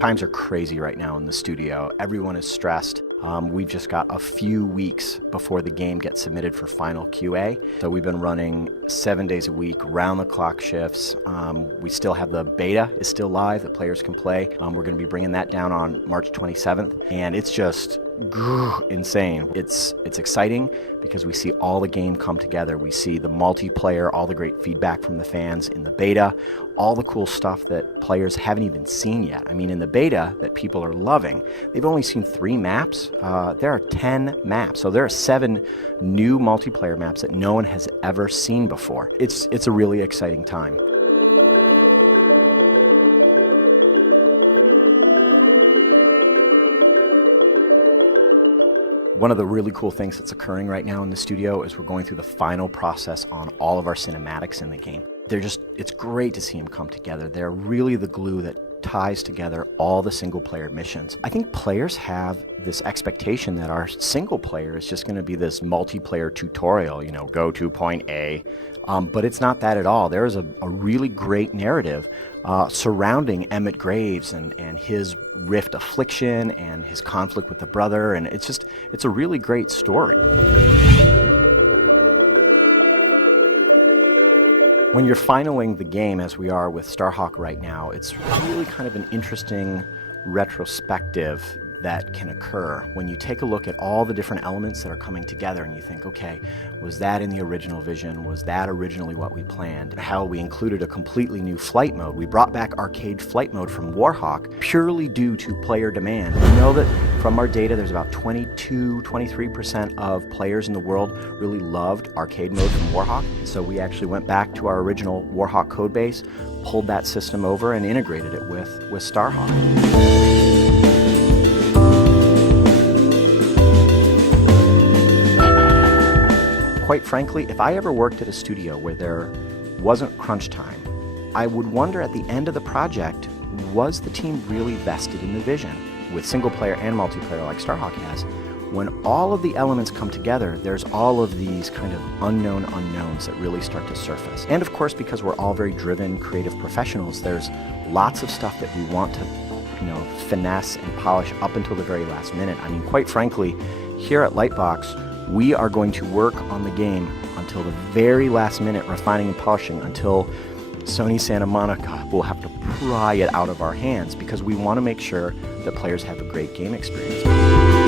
Times are crazy right now in the studio. Everyone is stressed. We've just got a few weeks before the game gets submitted for final QA. So we've been running 7 days a week, round-the-clock shifts. We still have the beta is still live that players can play. We're going to be bringing that down on March 27th, and it's just insane. It's exciting because we see all the game come together. We see the multiplayer, all the great feedback from the fans in the beta, all the cool stuff that players haven't even seen yet. I mean, in the beta that people are loving, they've only seen 3 maps. There are 10 maps, so there are 7 new multiplayer maps that no one has ever seen before. It's a really exciting time. One of the really cool things that's occurring right now in the studio is we're going through the final process on all of our cinematics in the game. It's great to see them come together. They're really the glue that ties together all the single player missions. I think players have this expectation that our single player is just going to be this multiplayer tutorial, go to point A. But it's not that at all. There is a really great narrative surrounding Emmett Graves and his rift affliction and his conflict with the brother, and it's a really great story. When you're finaling the game, as we are with Starhawk right now, it's really kind of an interesting retrospective that can occur when you take a look at all the different elements that are coming together and you think, okay, was that in the original vision? Was that originally what we planned? How we included a completely new flight mode. We brought back arcade flight mode from Warhawk purely due to player demand. We know that from our data, there's about 23% of players in the world really loved arcade mode from Warhawk. So we actually went back to our original Warhawk codebase, pulled that system over and integrated it with Starhawk. Quite frankly, if I ever worked at a studio where there wasn't crunch time, I would wonder at the end of the project, was the team really vested in the vision? With single player and multiplayer like Starhawk has, when all of the elements come together, there's all of these kind of unknown unknowns that really start to surface. And of course, because we're all very driven, creative professionals, there's lots of stuff that we want to, finesse and polish up until the very last minute. I mean, quite frankly, here at Lightbox, we are going to work on the game until the very last minute, refining and polishing until Sony Santa Monica will have to pry it out of our hands because we want to make sure that players have a great game experience.